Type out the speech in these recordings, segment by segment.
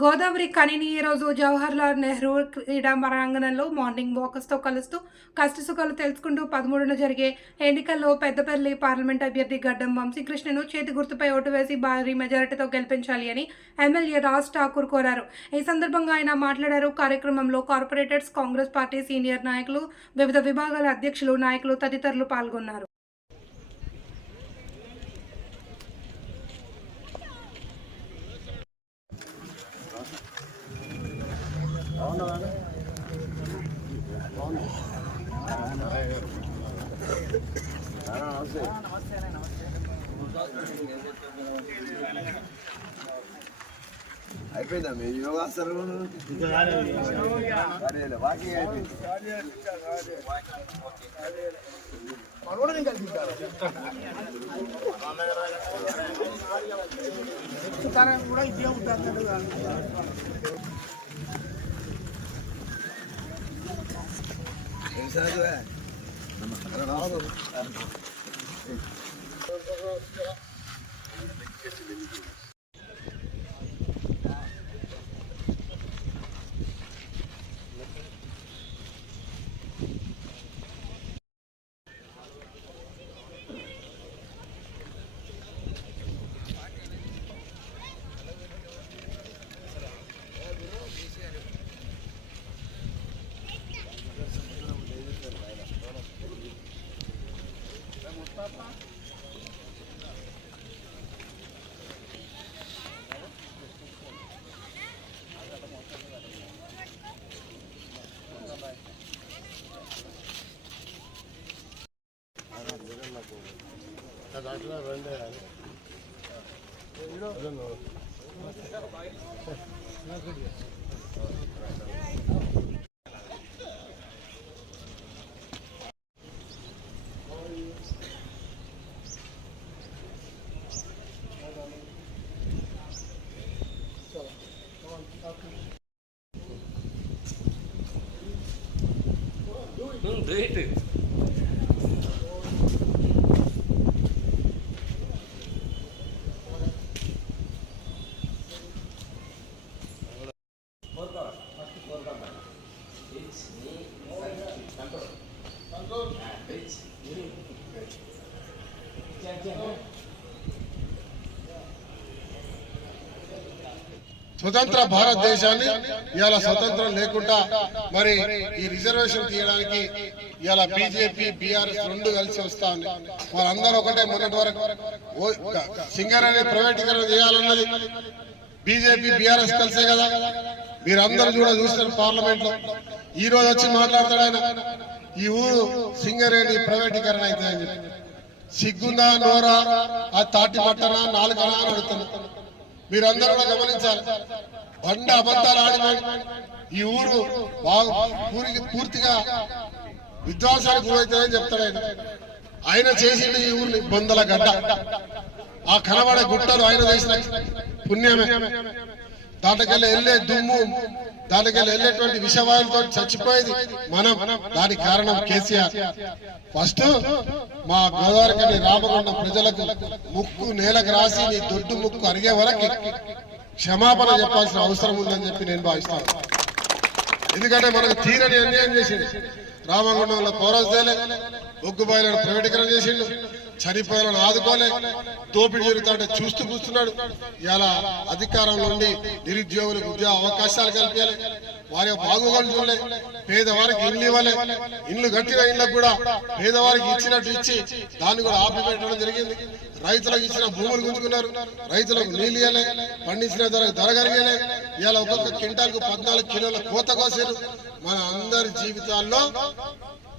గోదావరి కనిని ఈరోజు జవహర్లాల్ నెహ్రూ క్రీడా ప్రాంగణంలో మార్నింగ్ వాకర్స్తో కలుస్తూ కష్టసుఖాలు తెలుసుకుంటూ 13న జరిగే ఎన్నికల్లో పెద్దపల్లి పార్లమెంట్ అభ్యర్థి గడ్డం వంశీకృష్ణను చేతి గుర్తుపై ఓటు వేసి భారీ మెజారిటీతో గెలిపించాలి అని ఎమ్మెల్యే రాజ్ ఠాకూర్ కోరారు. ఈ సందర్భంగా ఆయన మాట్లాడారు. కార్యక్రమంలో కార్పొరేటర్స్, కాంగ్రెస్ పార్టీ సీనియర్ నాయకులు, వివిధ విభాగాల అధ్యక్షులు, నాయకులు తదితరులు పాల్గొన్నారు. అయిపోయిందా మీ యోగాసనం వాకింగ్ అయిపోయింది. కూడా ఇదే ఉంటుంది. Great. స్వతంత్ర భారతదేశాన్ని ఇవాళ స్వతంత్రం లేకుండా మరి ఈ రిజర్వేషన్ తీయడానికి ఇవాళ బీజేపీ, బీఆర్ఎస్ రెండు కలిసి వస్తా ఉంది. వాళ్ళందరూ ఒకటే. మొన్నటి వరకు సింగరేణి ప్రైవేటీకరణ చేయాలన్నది బీజేపీ, బీఆర్ఎస్ కలిసే కదా. మీరందరూ కూడా చూస్తారు పార్లమెంట్ లో. ఈ రోజు వచ్చి మాట్లాడతాడు ఆయన, ఈ ఊరు సింగరేణి ప్రైవేటీకరణ అయితే అని చెప్పి. సిగ్గుందా, నోరా, ఆ తాటి పట్టనా, నాలుగనా అని అడుగుతున్నారు. మీరందరూ కూడా గమనించాలి. బండ అబద్ధాలు ఆడిన ఈ ఊరు పూర్తిగా విధ్వంసానికి గురైతుందని చెప్తాడు ఆయన. ఆయన చేసింది ఈ ఊరిని బొందల గడ్డ. ఆ కనబడే గుట్టలు ఆయన చేసిన పుణ్యమే. దాంట్లోకెళ్ళి వెళ్లే దుమ్ము, దాంట్లోకెళ్ళి వెళ్లేటువంటి విషవాయులతో చచ్చిపోయేది మనం. దానికి కారణం కేసీఆర్. ఫస్ట్ మా గోదావరి రామగుండం ప్రజలకు ముక్కు నేలకు రాసి నీ దొడ్డు ముక్కు అరిగే వరకు క్షమాపణ చెప్పాల్సిన అవసరం ఉందని చెప్పి నేను భావిస్తాను. ఎందుకంటే మనకు తీరని అన్యాయం చేసింది. రామగుండంలో పౌరాజ్ దేలే, బొగ్గుబాయిలను ప్రైవేటీకరణ చేసిండు, చనిపోయాలను ఆదుకోలే, దోపిడీ జరుగుతుంటే చూస్తూ కూర్చున్నాడు. ఇలా అధికారంలో ఉండి నిరుద్యోగులకు ఉద్యోగ అవకాశాలు కల్పించాలి, వారి బాగోగులు చూడలే, పేదవారికి ఇల్లు ఇవ్వలే, ఇల్లు కట్టిన ఇళ్లకు కూడా పేదవారికి ఇచ్చినట్టు ఇచ్చి దాన్ని కూడా ఆపిపెట్టడం జరిగింది. రైతులకు ఇచ్చిన భూములు గుంజుకున్నారు, రైతులకు నీళ్ళు ఇవ్వలే, పండించిన ధర కలిగలే. ఇలా ఒక్కొక్క క్వింటాల్కు 14 కిలోల కోత కోసారు. మన అందరి జీవితాల్లో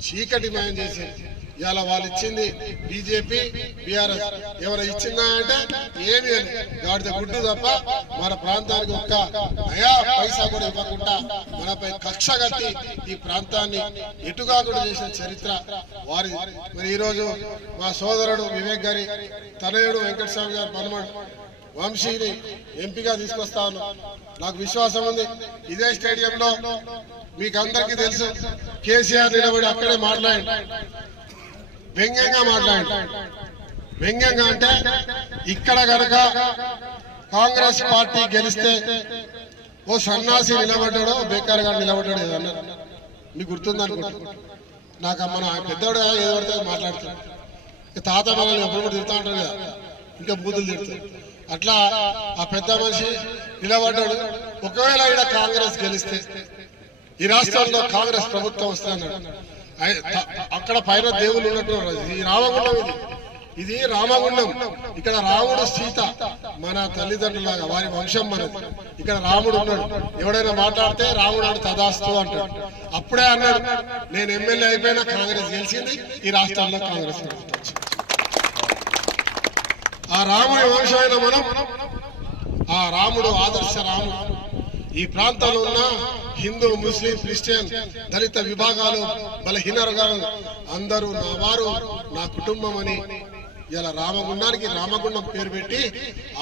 చీకటి మయం చేశారు. ఇవాళ వాళ్ళు ఇచ్చింది బీజేపీ, బీఆర్ఎస్. ఎవరు ఇచ్చిందా అంటే ఏమి అని గాడిద గుడ్డు తప్ప మన ప్రాంతానికి ఒక్క నయా పైసా కూడా ఇవ్వకుండా మనపై కక్ష కట్టి ఈ ప్రాంతాన్ని ఎటుకాకుండా చేసిన చరిత్ర వారి. మరి ఈరోజు మా సోదరుడు వివేక్ గారి తనయుడు వెంకటస్వామి గారు పనమడు వంశీని ఎంపీగా తీసుకొస్తా ఉన్నాం. నాకు విశ్వాసం ఉంది. ఇదే స్టేడియంలో మీకు అందరికీ తెలుసు, కేసీఆర్ నిలబడి అక్కడే మాట్లాడి వ్యంగ్యంగా మాట్లాడి. వ్యంగ్యంగా అంటే ఇక్కడ కనుక కాంగ్రెస్ పార్టీ గెలిస్తే ఓ సన్నాసి నిలబడ్డాడో బేకార్ గారు నిలబడ్డాడు ఏదన్నా మీకు గుర్తుందనుకుంటా. నాకు మన పెద్దవాడు ఏదో పడితే మాట్లాడుతాడు. తాత మనల్ని ఎప్పుడు తిడతా ఉంటాడు కదా, ఇంకా బూతులు తిడతాడు. అట్లా ఆ పెద్ద మనిషి నిలబడ్డాడు. ఒకవేళ ఇక్కడ కాంగ్రెస్ గెలిస్తే ఈ రాష్ట్రంలో కాంగ్రెస్ ప్రభుత్వం వస్తున్నాడు. అక్కడ పైన దేవుళ్ళు ఉన్నట్టు ఈ రామగుండం ఇది రామగుండం. ఇక్కడ రాముడు సీత మన తల్లిదండ్రులాగా వారి వంశం మనది. ఇక్కడ రాముడు ఉన్నాడు. ఎవడైనా మాట్లాడితే రాముడు అని తదాస్తు అంటాడు. అప్పుడే అన్నాడు నేను ఎమ్మెల్యే అయిపోయినా కాంగ్రెస్ గెలిచింది, ఈ రాష్ట్రాల్లో కాంగ్రెస్ ప్రభుత్వం వచ్చింది. ఆ రాముడి వంశమైన మనం, ఆ రాముడు ఆదర్శ రాముడు. ఈ ప్రాంతంలో ఉన్న హిందూ, ముస్లిం, క్రిస్టియన్, దళిత విభాగాలు, బలహీన వర్గాలు అందరూ నా వారు, నా కుటుంబం అని ఇలా రామగుండానికి రామగుండం పేరు పెట్టి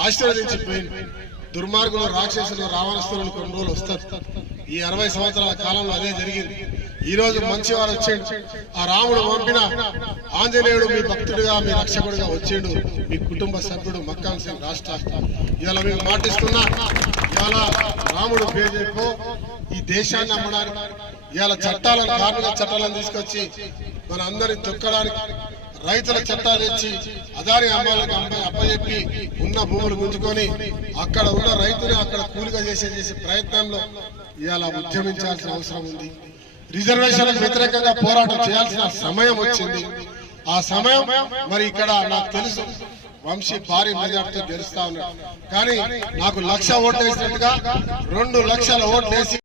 ఆశీర్వదించిపోయింది. దుర్మార్గులు, రాక్షసులు, రావణస్తులు కొన్ని రోజులు వస్తారు. ఈ 60 సంవత్సరాల కాలంలో అదే జరిగింది. ఈ రోజు మంచివారు వచ్చాడు. ఆ రాముడు పంపిన ఆంజనేయుడు మీ భక్తుడిగా, మీ రక్షకుడిగా వచ్చిండు. మీ కుటుంబ సభ్యుడు మక్కాన్ సింగ్ రాష్ట్ర ఇవాళ మీకు మాటిస్తున్నా. ఇవాళ రాముడు పేరు చెప్పు ఈ దేశాన్ని అమ్మడానికి, ఇవాళ చట్టాలను, కార్మిక చట్టాలను తీసుకొచ్చి మన అందరిని తొక్కడానికి, రైతుల చట్టాలు ఇచ్చి అదాని అమ్మాలకు అప్పచెప్పి ఉన్న భూములు గుంజుకొని అక్కడ ఉన్న రైతుని అక్కడ కూలిగా చేసే ప్రయత్నంలో ఇవాళ ఉద్యమించాల్సిన అవసరం ఉంది. రిజర్వేషన్లకు వ్యతిరేకంగా పోరాటం చేయాల్సిన సమయం వచ్చింది. ఆ సమయం మరి ఇక్కడ నాకు తెలుసు వంశీ భారీ మెజార్టీతో గెలుస్తా ఉన్నాడు. కానీ నాకు 1,00,000 ఓట్లు వేసినట్టుగా 2 లక్షల ఓట్లు వేసి